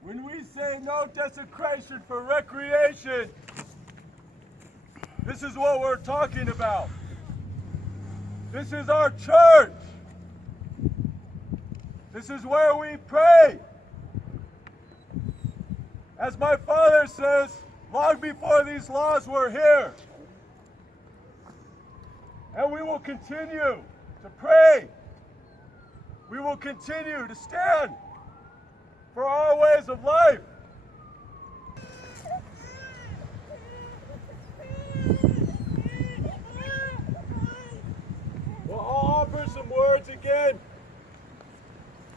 When we say no desecration for recreation, this is what we're talking about. This is our church. This is where we pray. As my father says, long before these laws were here. And we will continue to pray. We will continue to stand for our ways of life. Well, I'll offer some words again,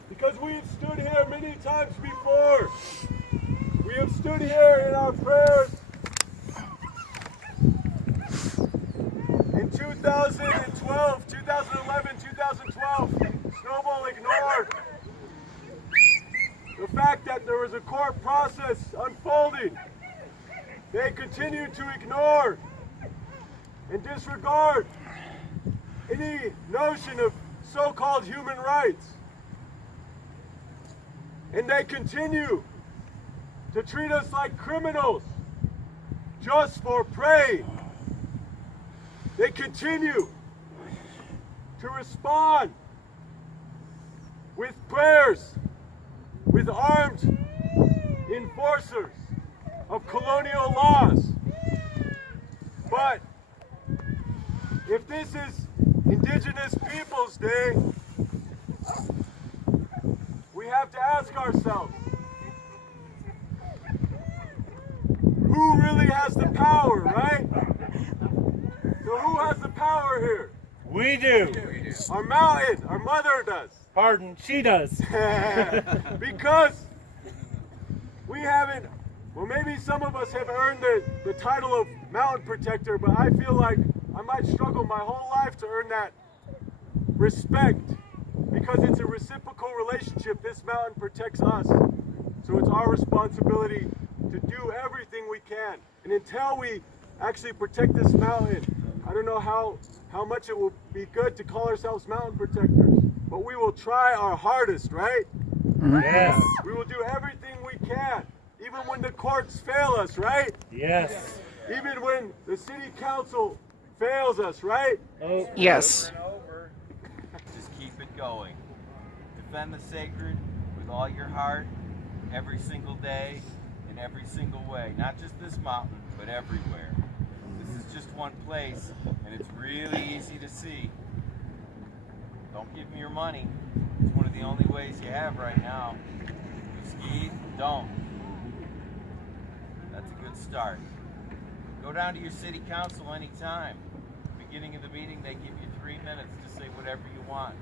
because we've stood here many times before. We have stood here in our prayers in 2012, 2011, 2012. Snowbowl ignored the fact that there was a court process unfolding. They continue to ignore and disregard any notion of so-called human rights. And they continue to treat us like criminals just for praying. They continue to respond with prayers, with armed enforcers of colonial laws. But if this is Indigenous Peoples Day, we have to ask ourselves, who really has the power, right? So who has the power here? We do. Our mountain, our mother does. Pardon, she does. Because we haven't, well, maybe some of us have earned the title of mountain protector, but I feel like I might struggle my whole life to earn that respect, because it's a reciprocal relationship. This mountain protects us, so it's our responsibility to do everything we can. And until we actually protect this mountain, I don't know how much it will be good to call ourselves mountain protectors, but we will try our hardest, right? Yes. We will do everything we can, even when the courts fail us, right? Yes. Even when the city council fails us, right? Oh. Yes. Over and over. Just keep it going. Defend the sacred with all your heart, every single day, in every single way. Not just this mountain, but everywhere. This is just one place, and it's really easy to see. Don't give me your money. It's one of the only ways you have right now. You ski, don't. That's a good start. Go down to your city council anytime. Beginning of the meeting, they give you 3 minutes to say whatever you want.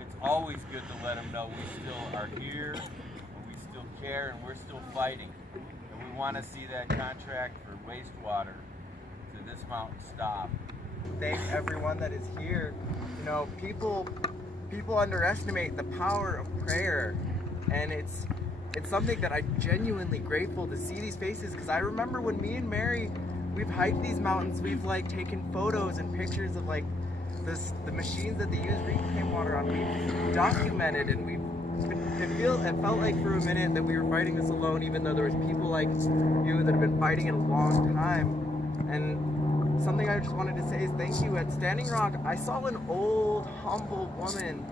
It's always good to let them know we still are here, and we still care, and we're still fighting. And we want to see that contract for wastewater to this mountain stop. Thank everyone that is here. You know, people underestimate the power of prayer, and it's something that I'm genuinely grateful to see these faces, because I remember when me and Mary, we've hiked these mountains, we've like taken photos and pictures of like the machines that they use reclaim water on. We've documented, and it felt like for a minute that we were fighting this alone, even though there was people like you that have been fighting it a long time. And something I just wanted to say is thank you. At Standing Rock, I saw an old, humble woman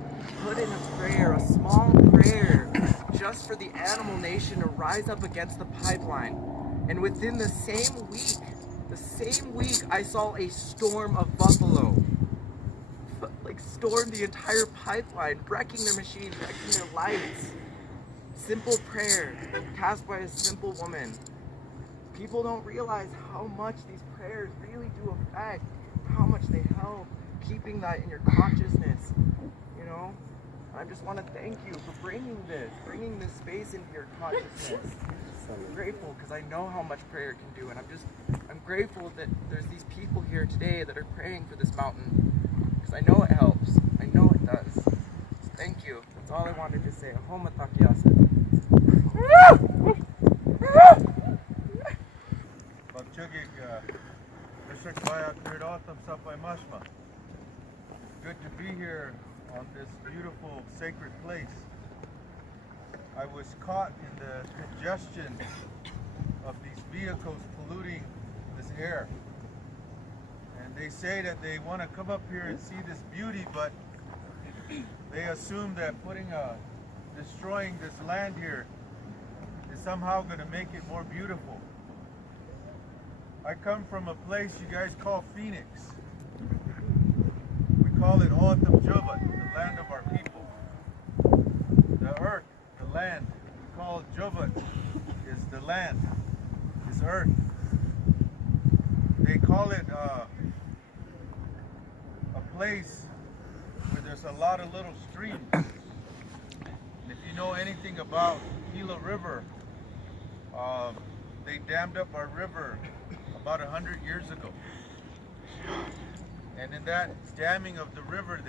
put in a prayer, a small prayer, just for the animal nation to rise up against the pipeline. And within the same week, I saw a storm of buffalo like storm the entire pipeline, wrecking their machines, wrecking their lives. Simple prayer cast by a simple woman. People don't realize how much these prayers really do affect, how much they help keeping that in your consciousness, you know? I just want to thank you for bringing this space into your consciousness. I'm grateful because I know how much prayer can do, and I'm grateful that there's these people here today that are praying for this mountain, because I know it helps. I know it does. So thank you. That's all I wanted to say. Ahoma takiasa. Good to be here on this beautiful sacred place. I was caught in the congestion of these vehicles polluting this air. And they say that they want to come up here and see this beauty, but they assume that destroying this land here is somehow going to make it more beautiful. I come from a place you guys call Phoenix. We call it Oatam Jubat, the land of our people. The earth, the land, we call Jubat is the land, is earth. They call it a place where there's a lot of little streams. And if you know anything about Gila River, they dammed up our river about 100 years ago. And in that damming of the river,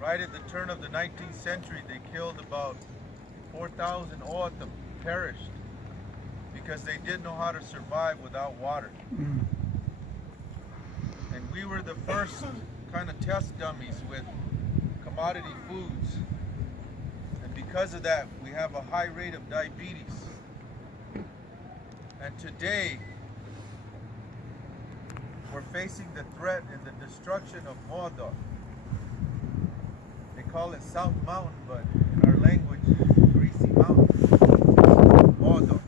right at the turn of the 19th century, they killed about 4,000 Oatam, perished, because they didn't know how to survive without water. And we were the first kind of test dummies with commodity foods. And because of that, we have a high rate of diabetes. And today, we're facing the threat and the destruction of Moador. They call it South Mountain, but in our language, Greasy Mountain. Moador.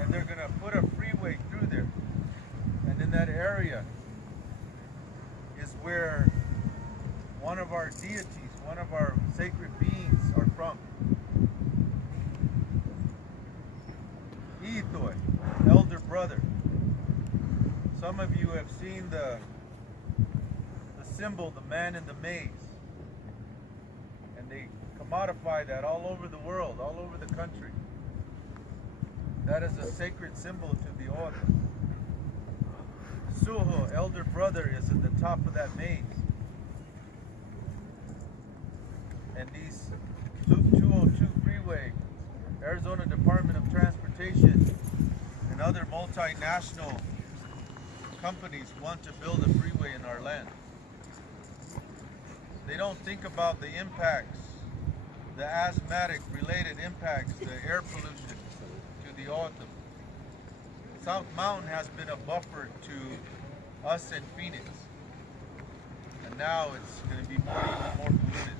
And they're going to put a freeway through there. And in that area is where one of our deities, one of our sacred beings are from. Itoy, elder brother. Some of you have seen the symbol, the man in the maze. And they commodify that all over the world, all over the country. That is a sacred symbol to the Oatam. Suho, elder brother, is at the top of that maze. And these Loop 202 freeway, Arizona Department of Transportation, and other multinational companies want to build a freeway in our land. They don't think about the impacts, the asthmatic related impacts, the air pollution to the Oatam. South Mountain has been a buffer to us and Phoenix. And now it's going to be even more polluted.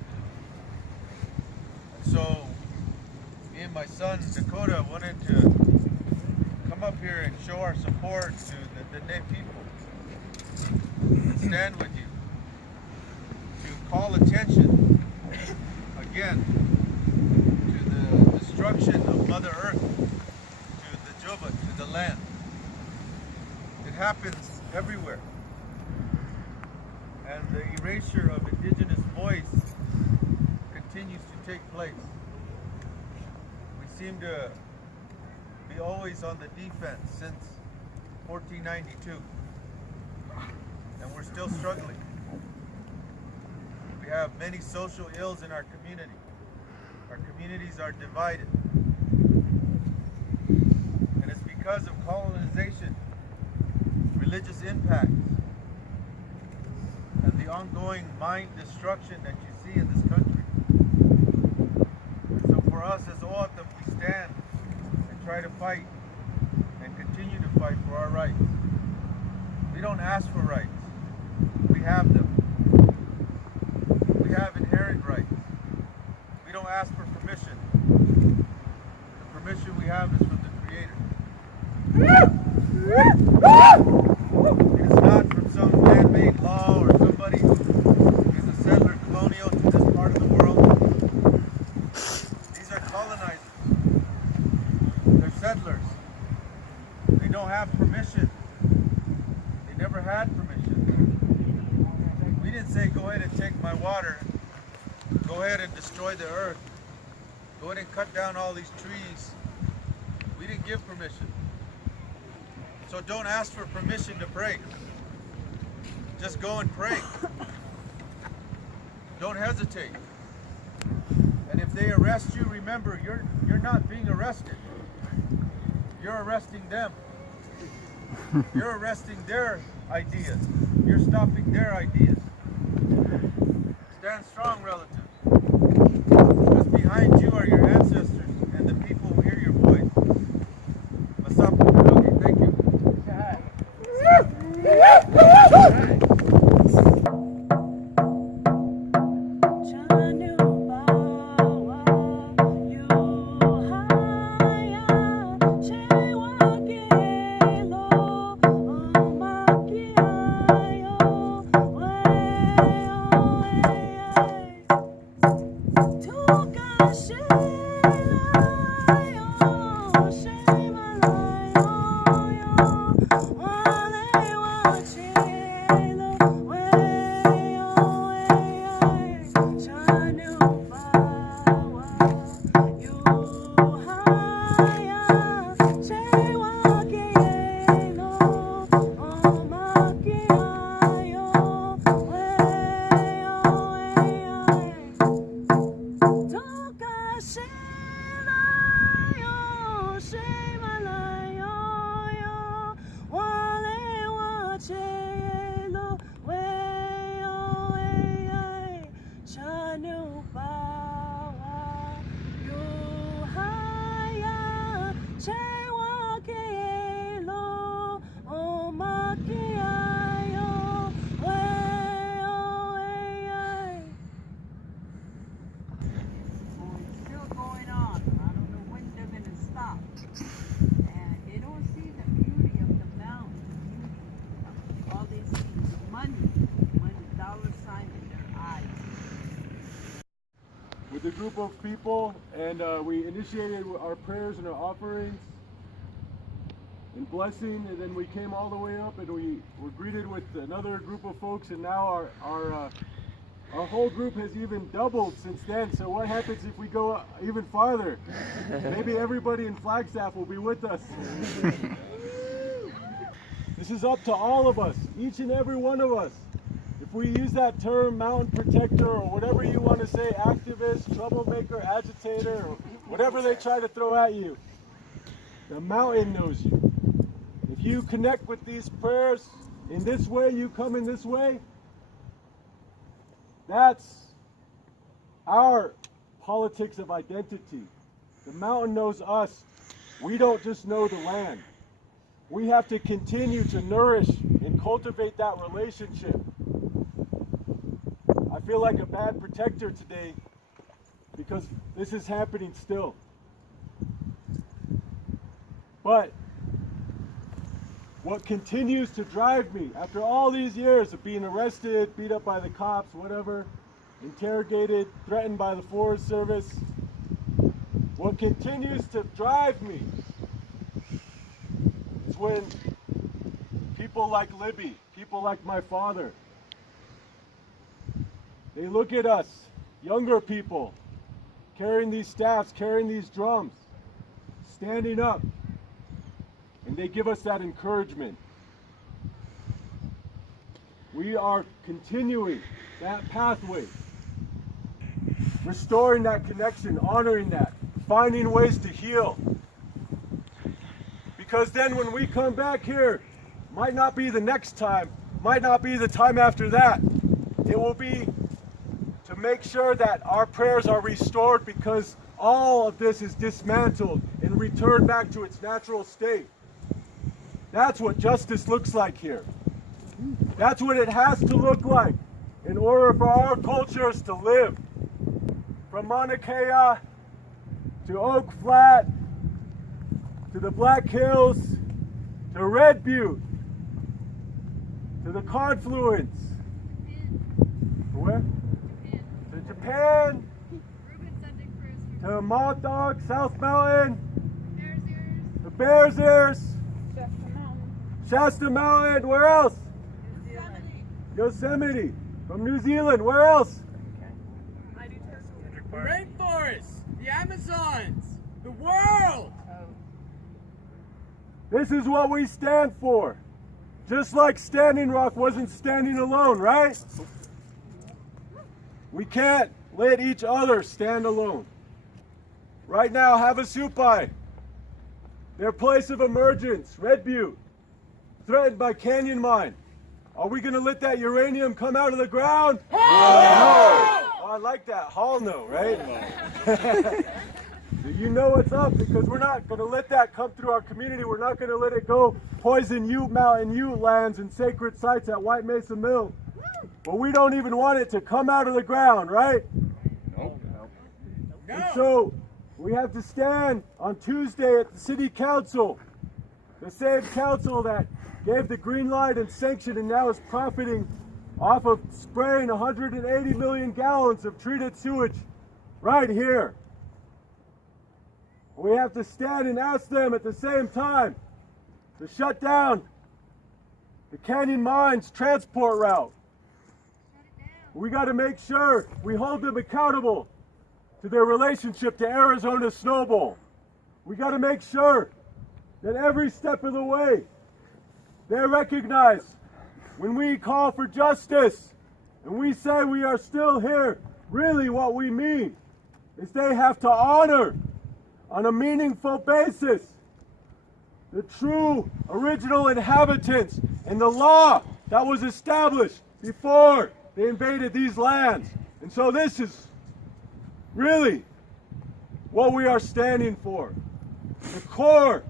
And so, me and my son, Dakota, wanted to come up here and show our support to the Native people. And stand with you. To call attention, again, to the destruction of Mother Earth, to the Juba, to the land. It happens everywhere. And the erasure of Indigenous voice continues to take place. We seem to be always on the defense since 1492. And we're still struggling. We have many social ills in our community. Our communities are divided. And it's because of colonization, religious impacts, and the ongoing mind destruction that you see in this country. And so for us as Oatam, we stand and try to fight and continue to fight for our rights. We don't ask for rights. We have them. We have inherent rights. We don't ask for permission. The permission we have is from the Creator. It is not from some man-made law or somebody who is a settler colonial to this part of the world. These are colonizers. They're settlers. destroy the earth. Go in and cut down all these trees. We didn't give permission. So don't ask for permission to pray. Just go and pray. Don't hesitate. And if they arrest you, remember, you're not being arrested. You're arresting them. You're arresting their ideas. You're stopping their ideas. Stand strong, relatives. Because behind you are your ancestors and the people who hear your voice. Masapu. Okay, thank you. With a group of people, and we initiated our prayers and our offerings and blessing, and then we came all the way up and we were greeted with another group of folks, and now our whole group has even doubled since then. So what happens if we go even farther? Maybe everybody in Flagstaff will be with us. This is up to all of us, each and every one of us. If we use that term mountain protector or whatever you want to say, activist, troublemaker, agitator, or whatever they try to throw at you, the mountain knows you. If you connect with these prayers in this way, you come in this way, that's our politics of identity. The mountain knows us. We don't just know the land. We have to continue to nourish and cultivate that relationship. I feel like a bad protector today because this is happening still. But what continues to drive me after all these years of being arrested, beat up by the cops, whatever, interrogated, threatened by the Forest Service, what continues to drive me is when people like Libby, people like my father, they look at us, younger people, carrying these staffs, carrying these drums, standing up, and they give us that encouragement. We are continuing that pathway, restoring that connection, honoring that, finding ways to heal. Because then when we come back here, might not be the next time, might not be the time after that. It will be to make sure that our prayers are restored, because all of this is dismantled and returned back to its natural state. That's what justice looks like here. That's what it has to look like in order for our cultures to live. From Mauna Kea to Oak Flat to the Black Hills to Red Butte to the Confluence. Where? To Japan. To Montauk, South Mountain. The Bears Ears. Shasta Mountain. Where else? Yosemite. From New Zealand. Where else? Amazons, the world. This is what we stand for. Just like Standing Rock wasn't standing alone, right? We can't let each other stand alone. Right now, Havasupai, their place of emergence, Red Butte, threatened by canyon mine. Are we going to let that uranium come out of the ground? No! Oh, I like that. Hall no, right? You know what's up, because we're not going to let that come through our community. We're not going to let it go poison Ute Mountain, Ute lands, and sacred sites at White Mesa Mill. But we don't even want it to come out of the ground, right? Nope. And so we have to stand on Tuesday at the city council, the same council that gave the green light and sanction and now is profiting off of spraying 180 million gallons of treated sewage right here. We have to stand and ask them at the same time to shut down the Canyon Mines transport route. We got to make sure we hold them accountable to their relationship to Arizona Snowbowl. We got to make sure that every step of the way they recognize when we call for justice and we say we are still here, really what we mean is they have to honor on a meaningful basis the true original inhabitants and the law that was established before they invaded these lands. And so this is really what we are standing for. The core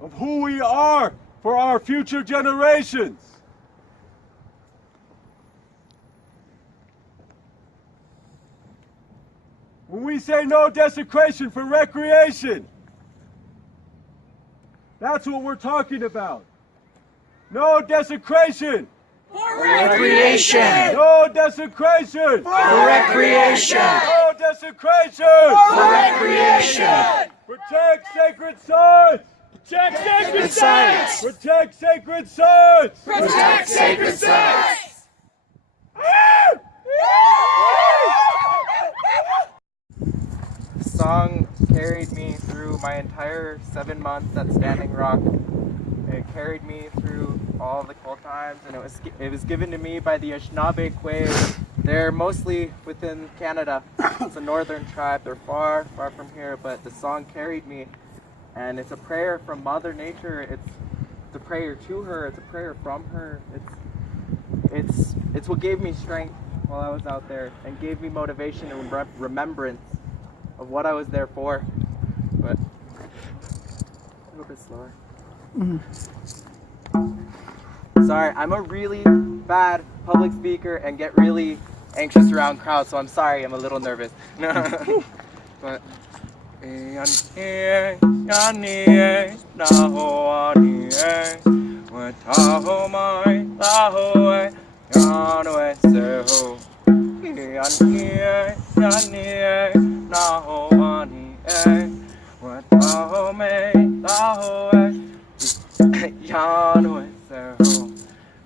of who we are for our future generations. When we say no desecration for recreation, that's what we're talking about. No desecration. For Recreation. No desecration. For recreation. No desecration. For recreation. Protect sacred sites. Protect sacred sites. Protect sacred sites. Protect sacred sites. The song carried me through my entire 7 months at Standing Rock. It carried me through all the cold times, and it was given to me by the Anishinaabe Quay. They're mostly within Canada. It's a northern tribe. They're far, far from here, but the song carried me, and it's a prayer from Mother Nature. It's a prayer to her. It's a prayer from her. It's what gave me strength while I was out there, and gave me motivation and remembrance of what I was there for. But a little bit slower. Sorry, I'm a really bad public speaker and get really anxious around crowds, so I'm sorry, I'm a little nervous. But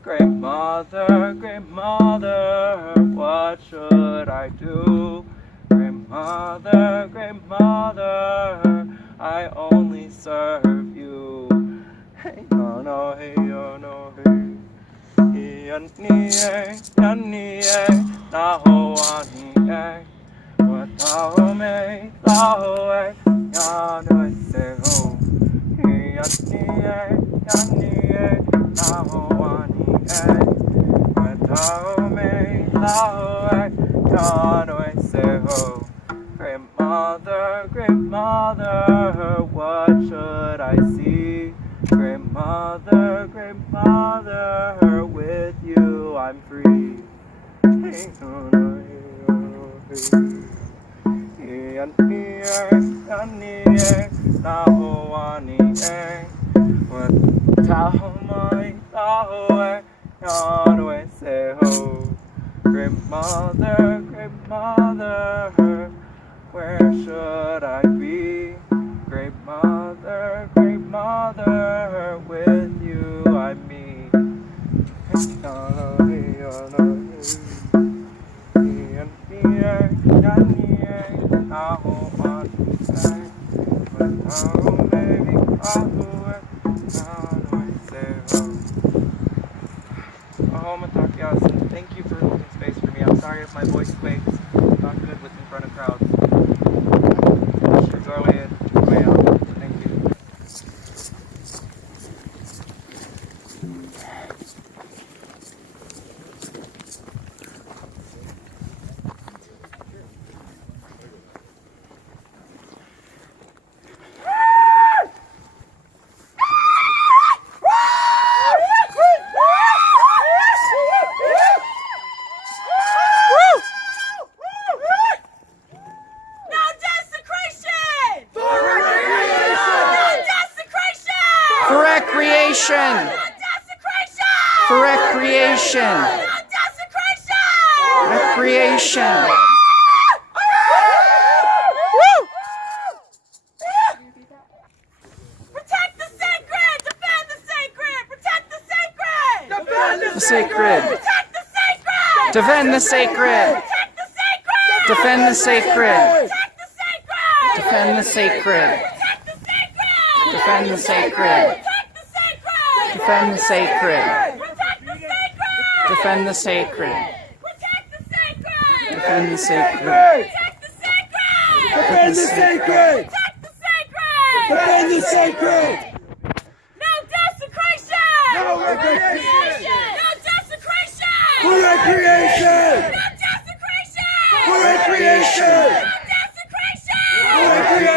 Grandmother, grandmother, what should I do? Grandmother, grandmother, I only serve you. Hey, no, no, hey, oh, no, hey. Grandmother, grandmother, what should I see? Grandmother, grandmother, with you I'm free. Grandmother, grandmother, where should I be? Grandmother, grandmother, with you I'm me. Thank you for holding space for me. I'm sorry if my voice quakes. I'm not good with in front of crowds. It's our way in, way out. Thank you. For recreation. Recreation. Protect the sacred! Defend the sacred! Protect the sacred! Defend the sacred. Protect the sacred! Defend the sacred. Protect the sacred! Defend the sacred. Protect the sacred! Defend the sacred. Protect Defend the sacred! the sacred. Protect Defend the sacred! the sacred. Protect the sacred! Defend the sacred. Protect the sacred! Defend the sacred. No desecration! No recreation. No desecration! For recreation. No desecration! For recreation. No desecration! For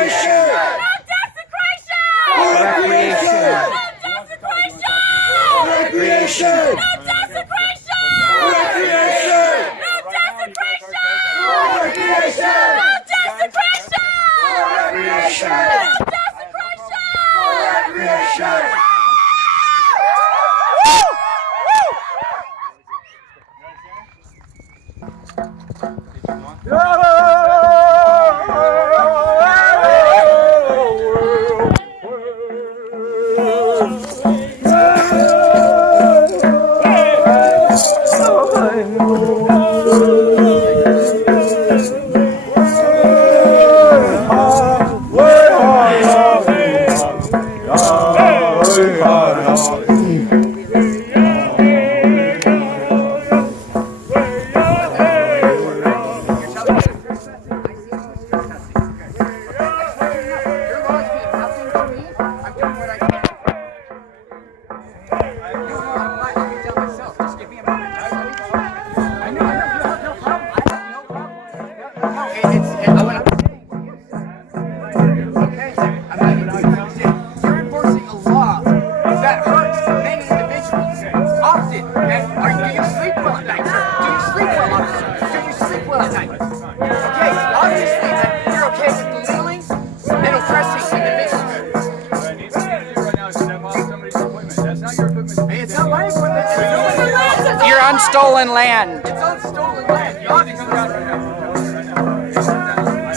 recreation. No desecration! For recreation. No desecration! For recreation. No desecration! For recreation. No desecration! For recreation. No desecration! Recreation. No desecration! Recreation. You're on stolen land. It's on stolen land. You ought to come down right now.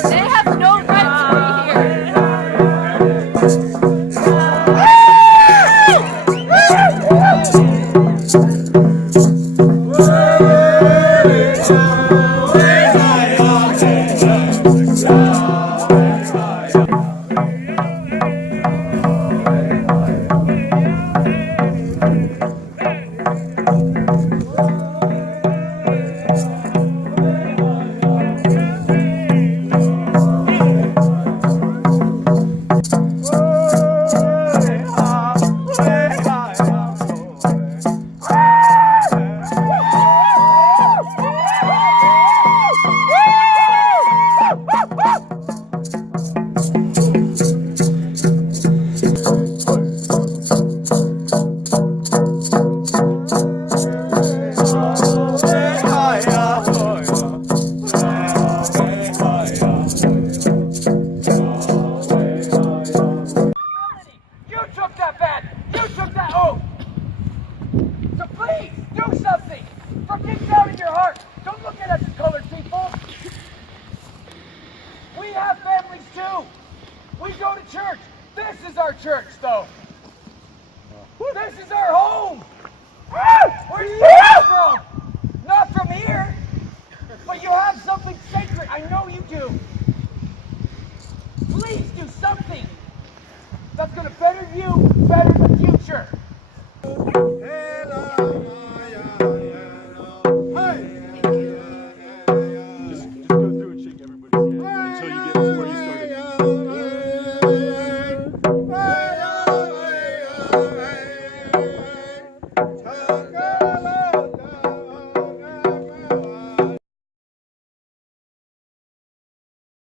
They have no right to be here. You took that bat! You took that oath! So please, do something! From deep down in your heart, don't look at us as colored people! We have families too! We go to church! This is our church, though! This is our home! Where do you come from? Not from here! But you have something sacred, I know you do! you